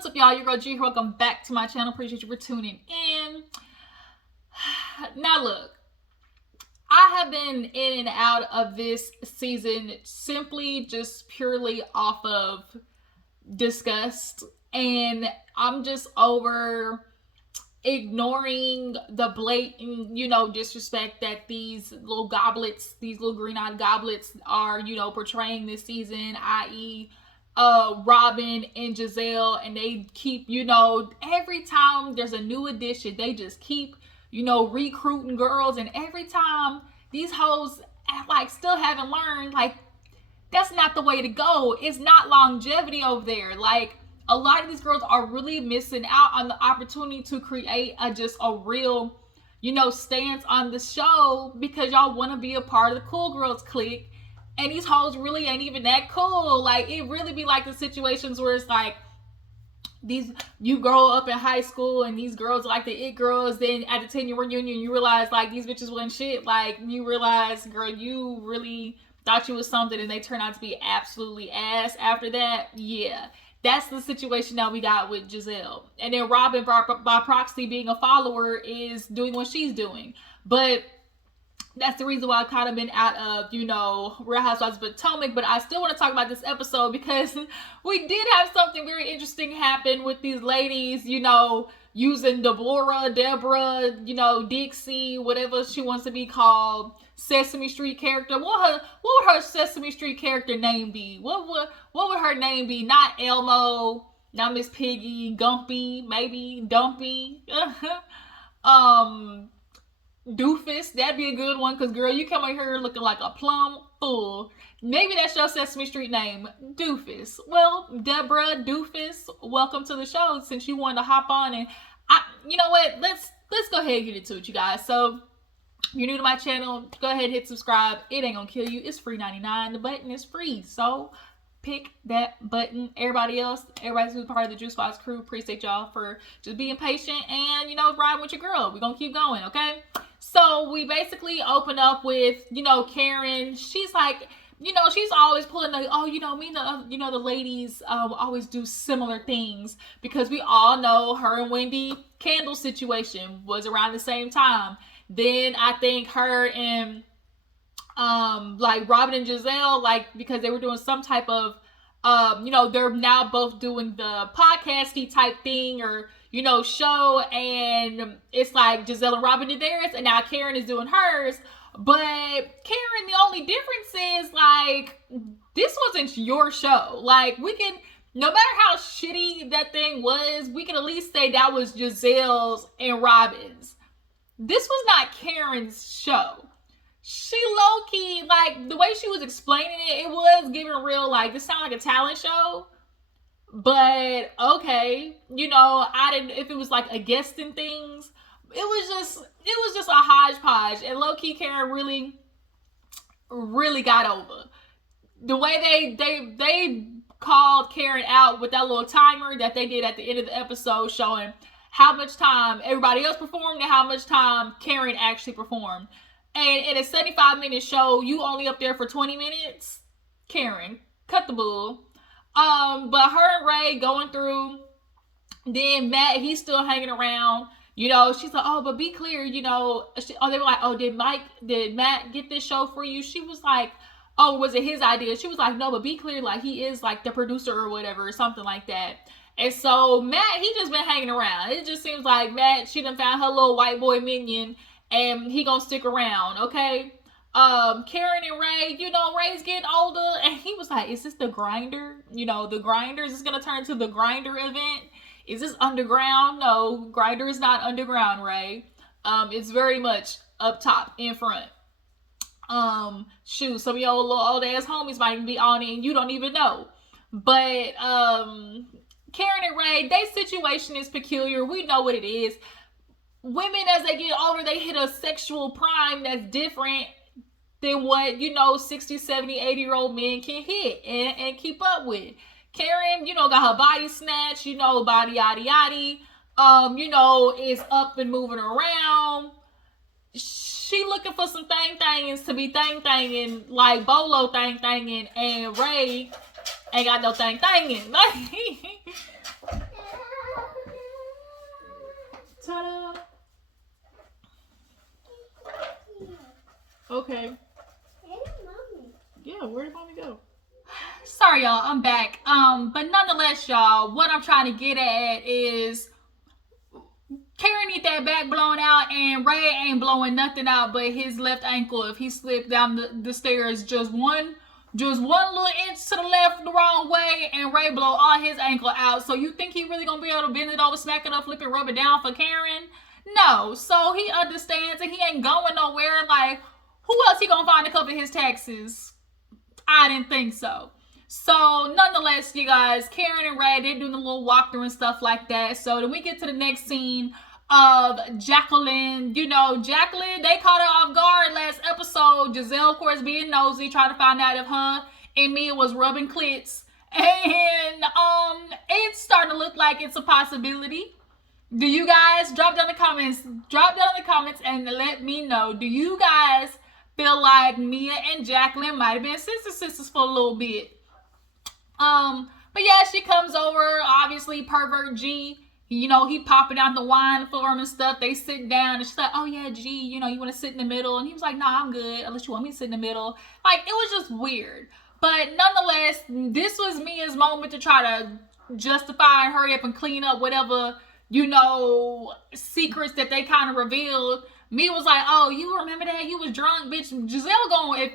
What's up, y'all? Your girl G here. Welcome back to my channel. Appreciate you for tuning in. Now look, I have been in and out of this season simply just purely off of disgust, and I'm just over ignoring the blatant, disrespect that these little goblets, these little green-eyed goblets are, portraying this season, i.e., Robin and Giselle. And they keep, every time there's a new edition, they just keep, recruiting girls, and every time these hoes still haven't learned, that's not the way to go. It's not longevity over there. A lot of these girls are really missing out on the opportunity to create a real, stance on the show, because y'all want to be a part of the cool girls clique. And these hoes really ain't even that cool. It really be like the situations where it's you grow up in high school and these girls are like the it girls. Then at the 10-year reunion, you realize these bitches wasn't shit. You realize, girl, you really thought you was something, and they turn out to be absolutely ass after that. Yeah. That's the situation that we got with Giselle. And then Robin, by proxy, being a follower, is doing what she's doing. But that's the reason why I've kind of been out of, Real Housewives of Potomac. But I still want to talk about this episode because we did have something very interesting happen with these ladies, using Deborah, Dixie, whatever she wants to be called, Sesame Street character. What would her Sesame Street character name be? What would her name be? Not Elmo, not Miss Piggy, Gumpy, maybe Dumpy. Doofus, that'd be a good one, because girl, you come in here looking like a plum fool. Maybe that's your Sesame Street name, Doofus. Well, Deborah, Doofus, welcome to the show. Since you wanted to hop on, and you know what? Let's go ahead and get into it, you guys. So, you're new to my channel, go ahead and hit subscribe. It ain't gonna kill you. It's free 99. The button is free, so pick that button. Everybody else, everybody's who's part of the Juice Box crew, appreciate y'all for just being patient and riding with your girl. We're gonna keep going, okay? So we basically open up with Karen. She's like, she's always pulling the ladies always do similar things, because we all know her and Wendy Candle situation was around the same time. Then I think her and Robin and Giselle, because they were doing some type of they're now both doing the podcasty type thing, or show, and it's Giselle and Robin did theirs, and now Karen is doing hers. But Karen, the only difference is this wasn't your show. We can, no matter how shitty that thing was, we can at least say that was Giselle's and Robin's. This was not Karen's show. She low-key, the way she was explaining it, it was giving real, this sounded like a talent show. But, okay, I didn't, if it was a guest and things, it was just a hodgepodge. And low-key Karen really got over. The way they called Karen out with that little timer that they did at the end of the episode, showing how much time everybody else performed and how much time Karen actually performed. And in a 75-minute show, you only up there for 20 minutes? Karen, cut the bull. But her and Ray going through, then Matt, he's still hanging around. She's like, oh, but be clear, they were like, oh, did Matt get this show for you? She was like, oh, was it his idea? She was like, no, but be clear, he is the producer or whatever, or something like that. And so Matt, he just been hanging around. It just seems like Matt, she done found her little white boy minion, and he gonna stick around, okay? Karen and Ray, Ray's getting older, and he was like, is this the grinder? The grinder, is this gonna turn into the grinder event? Is this underground? No, grinder is not underground, Ray. It's very much up top, in front. Shoot, some of your little old ass homies might be on it and you don't even know. But, Karen and Ray, their situation is peculiar. We know what it is. Women, as they get older, they hit a sexual prime that's different than what, 60, 70, 80-year-old men can hit and keep up with. Karen, got her body snatched, body yaddy yaddy, is up and moving around. She looking for some thangins to be thangin', like Bolo thangin', and Ray ain't got no thangin'. Okay. Yeah, where did mommy go? Sorry, y'all, I'm back. But nonetheless, y'all, what I'm trying to get at is Karen need that back blown out, and Ray ain't blowing nothing out but his left ankle. If he slipped down the stairs just one little inch to the left the wrong way, and Ray blow all his ankle out. So you think he really gonna be able to bend it over, smack it up, flip it, rub it down for Karen? No. So he understands, and he ain't going nowhere. Like, who else he gonna find to cover his taxes? I didn't think so. So nonetheless, you guys, Karen and Ray, they're doing a little walkthrough and stuff like that. So then we get to the next scene of Jacqueline. You know, Jacqueline, they caught her off guard last episode. Giselle, of course, being nosy, trying to find out if her and Mia was rubbing clits. And it's starting to look like it's a possibility. Do you guys drop down in the comments and let me know, do you guys feel like Mia and Jacqueline might have been sisters for a little bit? But yeah, she comes over, obviously pervert G, you know, he popping out the wine for him and stuff. They sit down and she's like, oh yeah, G, you know, you want to sit in the middle? And he was like, nah, I'm good, unless you want me to sit in the middle. Like, it was just weird. But nonetheless, this was Mia's moment to try to justify and hurry up and clean up whatever, you know, secrets that they kind of revealed. Mia was like, oh, you remember that? You was drunk, bitch. If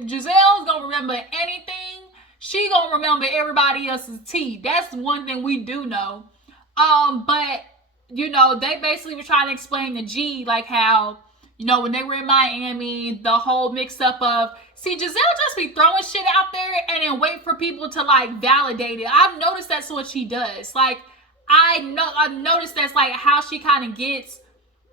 Giselle's gonna remember anything, she gonna remember everybody else's tea. That's one thing we do know. But, you know, they basically were trying to explain to G, like, how, you know, when they were in Miami, the whole mix-up of, see, Giselle just be throwing shit out there and then wait for people to, like, validate it. I've noticed that's what she does. Like, I've noticed that's, like, how she kind of gets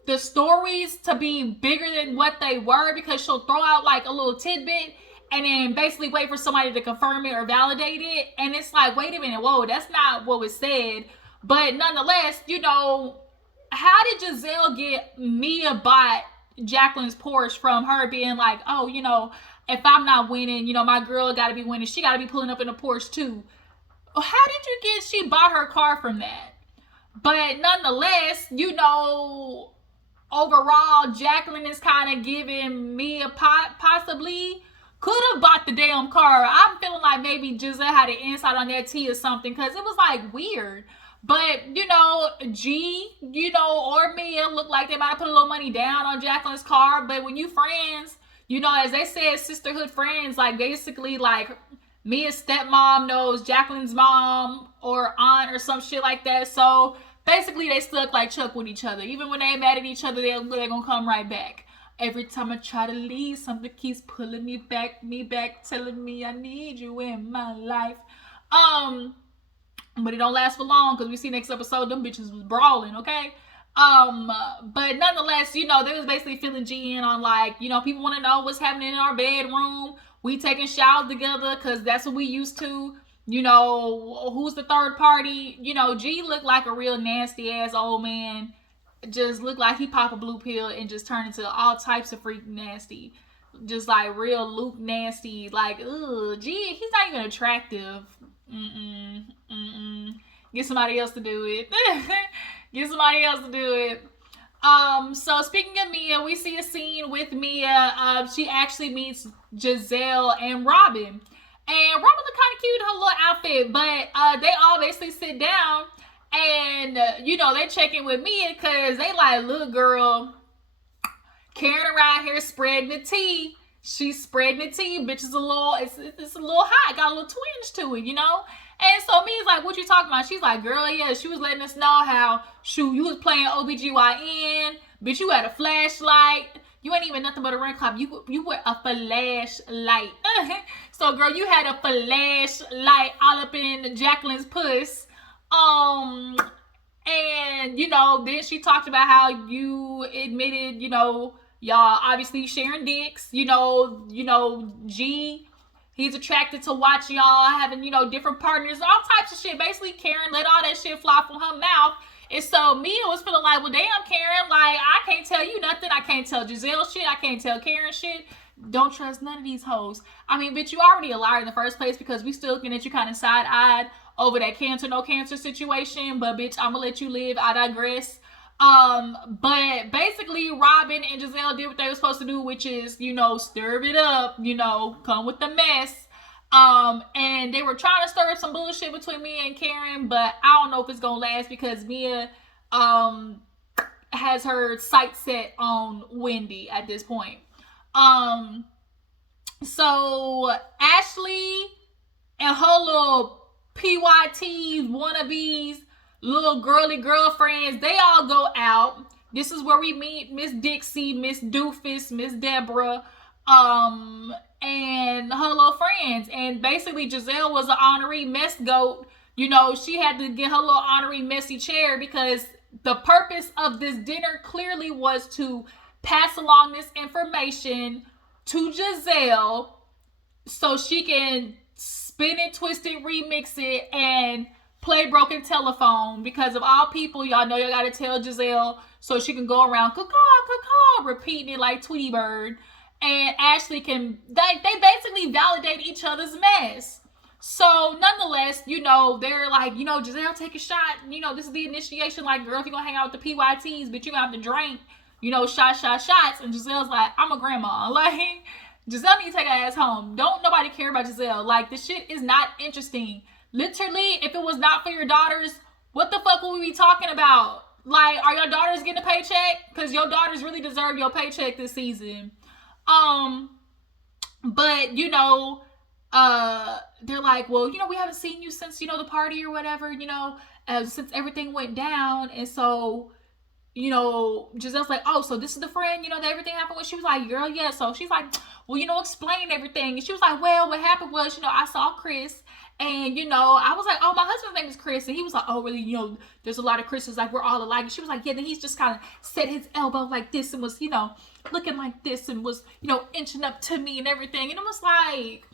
the stories to be bigger than what they were, because she'll throw out, like, a little tidbit and then basically wait for somebody to confirm it or validate it. And it's like, wait a minute, whoa, that's not what was said. But nonetheless, you know, how did Giselle get Mia bought Jacqueline's Porsche from her being like, oh, you know, if I'm not winning, you know, my girl got to be winning. She got to be pulling up in a Porsche too. How did you get she bought her car from that? But nonetheless, you know, overall, Jacqueline is kind of giving Mia possibly could have bought the damn car. I'm feeling like maybe Giselle had an insight on that tea or something, because it was like weird. But, you know, G, you know, or Mia look like they might have put a little money down on Jacqueline's car. But when you friends, you know, as they said, sisterhood friends, like basically like Mia's stepmom knows Jacqueline's mom or aunt or some shit like that. So basically they stuck like Chuck with each other. Even when they mad at each other, they're gonna come right back. Every time I try to leave, something keeps pulling me back, telling me I need you in my life. But it don't last for long, because we see next episode them bitches was brawling, okay? But nonetheless, you know, they was basically filling G in on, like, you know, people want to know what's happening in our bedroom. We taking showers together because that's what we used to. You know, who's the third party? You know, G looked like a real nasty ass old man. Just looked like he popped a blue pill and just turned into all types of freak nasty. Just like real Luke nasty. Like, ugh, G, he's not even attractive. Get somebody else to do it. Get somebody else to do it. So speaking of Mia, we see a scene with Mia. She actually meets Giselle and Robin. And Robin looked kind of cute in her little outfit, but they all basically sit down and, you know, they check in with Mia because they like, look, girl, Karen around here spreading the tea. She's spreading the tea. Bitch is a little, it's a little hot. Got a little twinge to it, you know? And so Mia's like, what you talking about? She's like, girl, yeah, she was letting us know how, shoot, you was playing OBGYN. Bitch, you had a flashlight. You ain't even nothing but a ring clock. You were a flashlight. So, girl, you had a flashlight all up in Jacqueline's puss. And, you know, then she talked about how you admitted, you know, y'all obviously sharing dicks. You know, G, he's attracted to watch y'all having, you know, different partners, all types of shit. Basically, Karen let all that shit fly from her mouth. And so Mia was feeling like, well, damn, Karen, like, I can't tell you nothing. I can't tell Giselle shit. I can't tell Karen shit. Don't trust none of these hoes. I mean, bitch, you already a liar in the first place because we still looking at you kind of side-eyed over that cancer, no cancer situation. But, bitch, I'm going to let you live. I digress. But basically Robin and Giselle did what they were supposed to do, which is, stir it up, come with the mess. And they were trying to stir up some bullshit between Mia and Karen, but I don't know if it's gonna last because Mia has her sight set on Wendy at this point. So Ashley and her little PYTs, wannabes, little girly girlfriends, they all go out. This is where we meet Miss Dixie, Miss Doofus, Miss Deborah, and her little friends. And basically Giselle was an honorary mess goat. She had to get her little honorary messy chair because the purpose of this dinner clearly was to pass along this information to Giselle so she can spin it, twist it, remix it, and play broken telephone. Because of all people, y'all know y'all gotta tell Giselle so she can go around caw, repeating it like Tweety Bird. And Ashley can, they basically validate each other's mess. So nonetheless, they're like, Giselle, take a shot. This is the initiation. Like, girl, if you're gonna hang out with the PYTs, but you gonna have to drink, shots. And Giselle's like, I'm a grandma. Like, Giselle need to take her ass home. Don't nobody care about Giselle. Like, the shit is not interesting. Literally, if it was not for your daughters, what the fuck would we be talking about? Like, are your daughters getting a paycheck? Because your daughters really deserve your paycheck this season. But, they're like, well, we haven't seen you since, the party or whatever, since everything went down. And so, Giselle's like, oh, so this is the friend, that everything happened with. She was like, girl, yeah. So she's like, well, explain everything. And she was like, well, what happened was, I saw Chris. And, I was like, oh, my husband's name is Chris. And he was like, oh, really, there's a lot of Chris's, like, we're all alike. And she was like, yeah, then he's just kind of set his elbow like this and was, looking like this and was, inching up to me and everything. And it was like,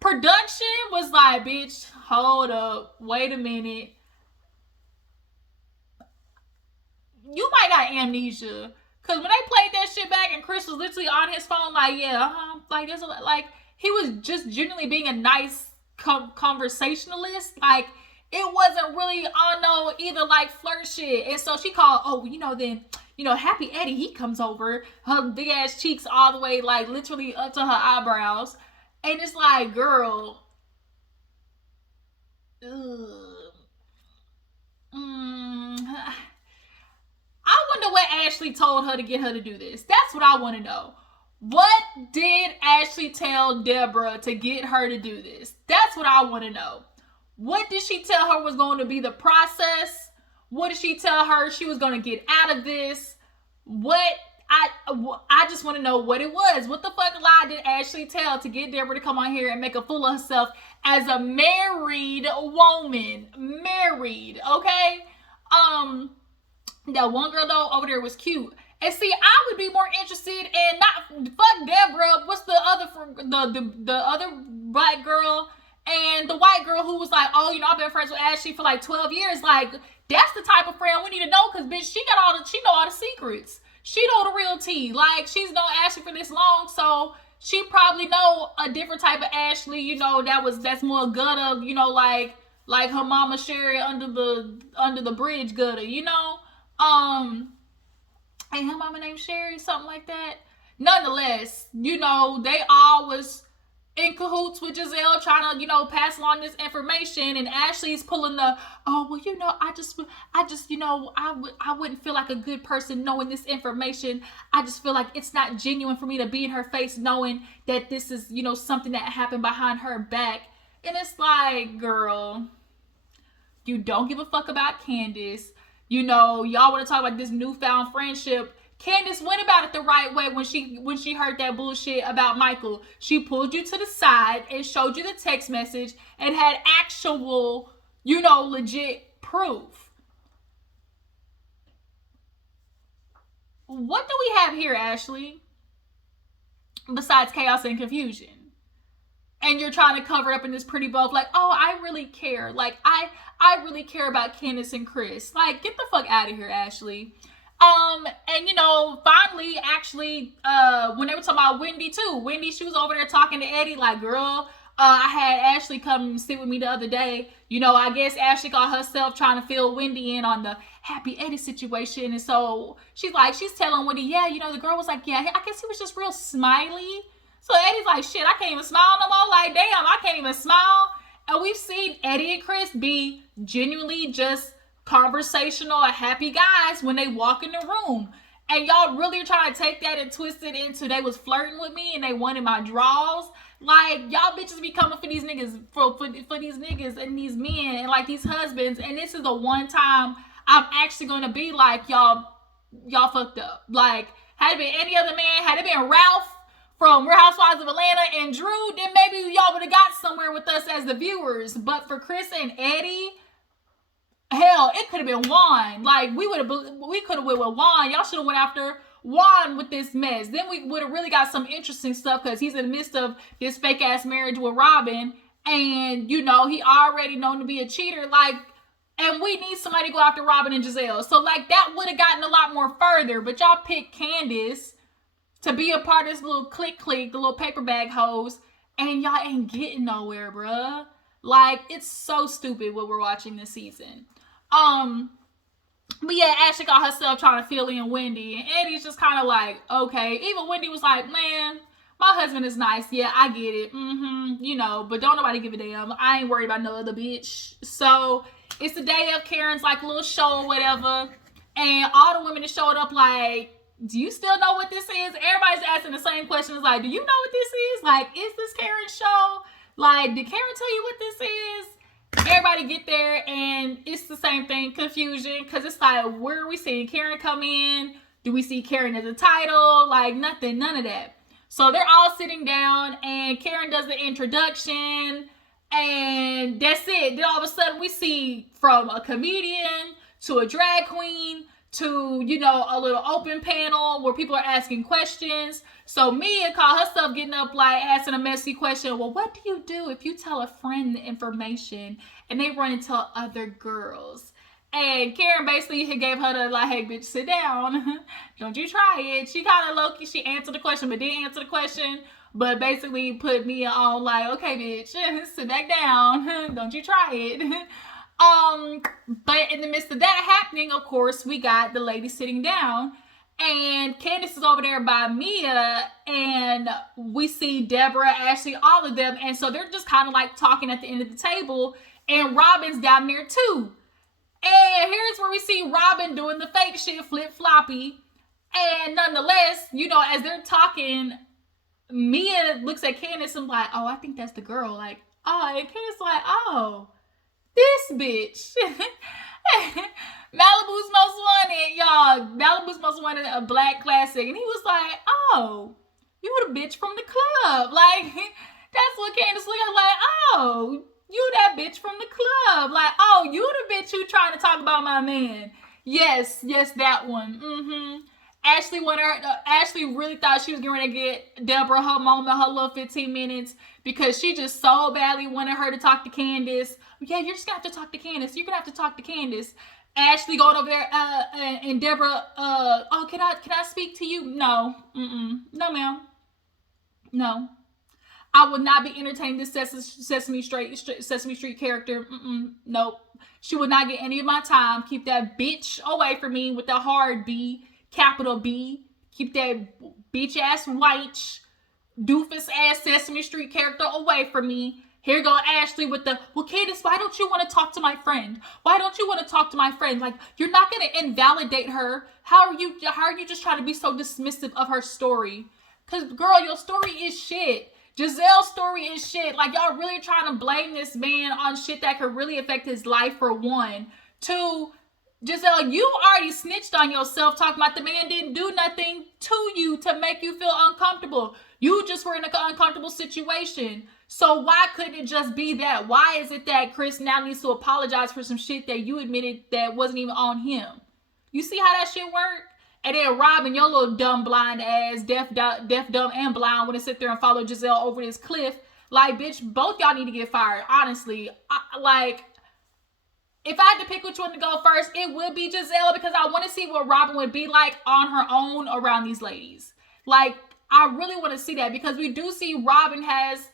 production was like, bitch, hold up, wait a minute. You might got amnesia. Because when they played that shit back and Chris was literally on his phone, like, yeah, like, there's a, like, he was just genuinely being a nice conversationalist. Like, it wasn't really on no either like flirt shit. And so she called, oh, then, Happy Eddie, he comes over, her big ass cheeks all the way, like, literally up to her eyebrows. And it's like, girl, I wonder what Ashley told her to get her to do this. That's what I want to know. What did Ashley tell Deborah to get her to do this? That's what I want to know. What did she tell her was going to be the process? What did she tell her she was going to get out of this? I just want to know what it was. What the fuck lie did Ashley tell to get Deborah to come on here and make a fool of herself as a married woman? Married, okay? That one girl though over there was cute. And see, I would be more interested in not fuck Deborah. What's the other black girl and the white girl who was like, oh, I've been friends with Ashley for like 12 years. Like, that's the type of friend we need to know, because bitch, she know all the secrets. She know the real tea. Like, she's known Ashley for this long, so she probably know a different type of Ashley, that's more gutter, like her mama Sherry under the bridge gutter, and her mama named Sherry, something like that. Nonetheless, they all was in cahoots with Giselle trying to, pass along this information, and Ashley's pulling the, oh, well, I just, I wouldn't feel like a good person knowing this information. I just feel like it's not genuine for me to be in her face knowing that this is, something that happened behind her back. And it's like, girl, you don't give a fuck about Candace. Y'all want to talk about this newfound friendship. Candace went about it the right way when she heard that bullshit about Michael. She pulled you to the side and showed you the text message and had actual, legit proof. What do we have here, Ashley? Besides chaos and confusion. And you're trying to cover it up in this pretty bow of like, oh, I really care. Like, I really care about Candace and Chris. Like, get the fuck out of here, Ashley. And finally, actually, when they were talking about Wendy too, Wendy, she was over there talking to Eddie like, girl, I had Ashley come sit with me the other day. You know, I guess Ashley got herself trying to fill Wendy in on the Happy Eddie situation. And so she's telling Wendy, yeah, you know, the girl was like, yeah, I guess he was just real smiley. So Eddie's like, shit, I can't even smile no more. Like, damn, I can't even smile. And we've seen Eddie and Chris be genuinely just conversational, happy guys when they walk in the room. And y'all really are trying to take that and twist it into they was flirting with me and they wanted my draws. Like, y'all bitches be coming for these niggas, for these niggas and these men and like these husbands. And this is the one time I'm actually gonna be like, y'all fucked up. Like, had it been any other man, had it been Ralph from Real Housewives of Atlanta and Drew, then maybe y'all would have got somewhere with us as the viewers. But for Chris and Eddie, hell, it could have been Juan. Like, we could have went with Juan. Y'all should have went after Juan with this mess. Then we would have really got some interesting stuff because he's in the midst of this fake ass marriage with Robin, and you know he already known to be a cheater. Like, and we need somebody to go after Robin and Giselle. So like that would have gotten a lot more further. But y'all picked Candace to be a part of this little clique, the little paper bag hoes, and y'all ain't getting nowhere, bruh. Like, it's so stupid what we're watching this season. But yeah, Ashley got herself trying to fill in Wendy, and Eddie's just kind of like, okay. Even Wendy was like, man, my husband is nice. Yeah, I get it. You know, but don't nobody give a damn. I ain't worried about no other bitch. So it's the day of Karen's like little show or whatever, and all the women that showed up like, do you still know what this is? Everybody's asking the same questions like, do you know what this is? Like, is this Karen's show? Like, did Karen tell you what this is? Everybody get there and it's the same thing, confusion, because it's like, where are we seeing Karen come in? Do we see Karen as a title? Like, nothing, none of that. So they're all sitting down and Karen does the introduction and that's it. Then all of a sudden we see from a comedian to a drag queen to, you know, a little open panel where people are asking questions. So Mia called herself getting up, like, asking a messy question. Well, what do you do if you tell a friend the information and they run and tell other girls? And Karen basically gave her the, like, hey, bitch, sit down. Don't you try it. She kind of low-key, she answered the question, but didn't answer the question. But basically put Mia on, like, okay, bitch, sit back down. Don't you try it. But in the midst of that happening, of course, we got the lady sitting down, and Candace is over there by Mia, and we see Deborah, Ashley, all of them, and so they're just kind of like talking at the end of the table, and Robin's down there too. And here's where we see Robin doing the fake shit, flip-floppy, and nonetheless, you know, as they're talking, Mia looks at Candace and like, oh, I think that's the girl, like, oh, and Candace like, oh, this bitch. Malibu's Most Wanted, y'all. Malibu's Most Wanted, a black classic. And he was like, oh, you the bitch from the club. Like, that's what Candace looked at, like, oh, you that bitch from the club. Like, oh, you the bitch who trying to talk about my man. Yes, that one. Ashley really thought she was going to get Deborah her moment, her little 15 minutes, because she just so badly wanted her to talk to Candace. Yeah, you're just going to have to talk to Candace. You're going to have to talk to Candace. Ashley going over there, and Deborah, oh, can I speak to you? No. No, ma'am. No. I would not be entertaining this Sesame Street character. Nope. She would not get any of my time. Keep that bitch away from me with the hard B, capital B. Keep that bitch ass white, doofus ass Sesame Street character away from me. Here go Ashley with the, well, Candace, why don't you want to talk to my friend? Why don't you want to talk to my friend? Like, you're not going to invalidate her. How are you just trying to be so dismissive of her story? Because, girl, your story is shit. Giselle's story is shit. Like, y'all really trying to blame this man on shit that could really affect his life, for one. Two, Giselle, you already snitched on yourself talking about the man didn't do nothing to you to make you feel uncomfortable. You just were in an uncomfortable situation. So why couldn't it just be that? Why is it that Chris now needs to apologize for some shit that you admitted that wasn't even on him? You see how that shit worked? And then Robin, your little dumb, blind ass, deaf, dumb, and blind, want to sit there and follow Giselle over this cliff. Like, bitch, both y'all need to get fired. Honestly, if I had to pick which one to go first, it would be Giselle, because I want to see what Robin would be like on her own around these ladies. Like, I really want to see that, because we do see Robin has,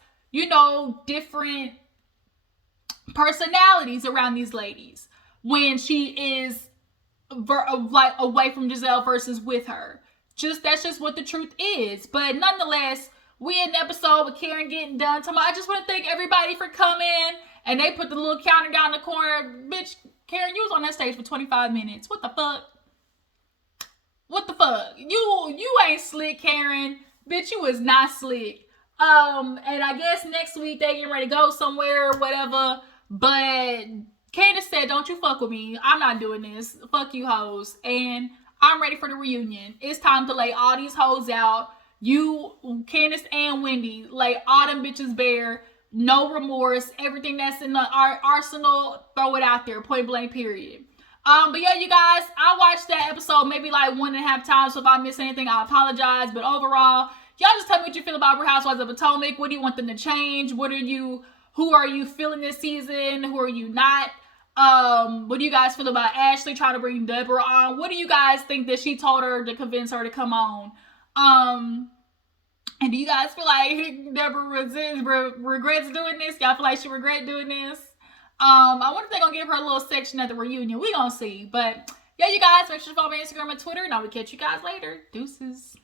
different personalities around these ladies when she is like away from Giselle versus with her. That's just what the truth is. But nonetheless, we in an episode with Karen getting done. I just want to thank everybody for coming. And they put the little counter down the corner. Bitch, Karen, you was on that stage for 25 minutes. What the fuck? What the fuck? You ain't slick, Karen. Bitch, you was not slick. And I guess next week they getting ready to go somewhere or whatever. But Candace said, don't you fuck with me. I'm not doing this. Fuck you hoes. And I'm ready for the reunion. It's time to lay all these hoes out. You, Candace and Wendy, lay all them bitches bare. No remorse. Everything that's in our arsenal, throw it out there. Point blank, period. But yeah, you guys, I watched that episode maybe like 1.5 times. So if I miss anything, I apologize. But overall, y'all just tell me what you feel about Real Housewives of Potomac. What do you want them to change? Who are you feeling this season? Who are you not? What do you guys feel about Ashley trying to bring Deborah on? What do you guys think that she told her to convince her to come on? And do you guys feel like Deborah regrets doing this? Y'all feel like she regret doing this? I wonder if they're gonna give her a little section at the reunion. We gonna see. But yeah, you guys, make sure to follow me on Instagram and Twitter, and I will catch you guys later. Deuces.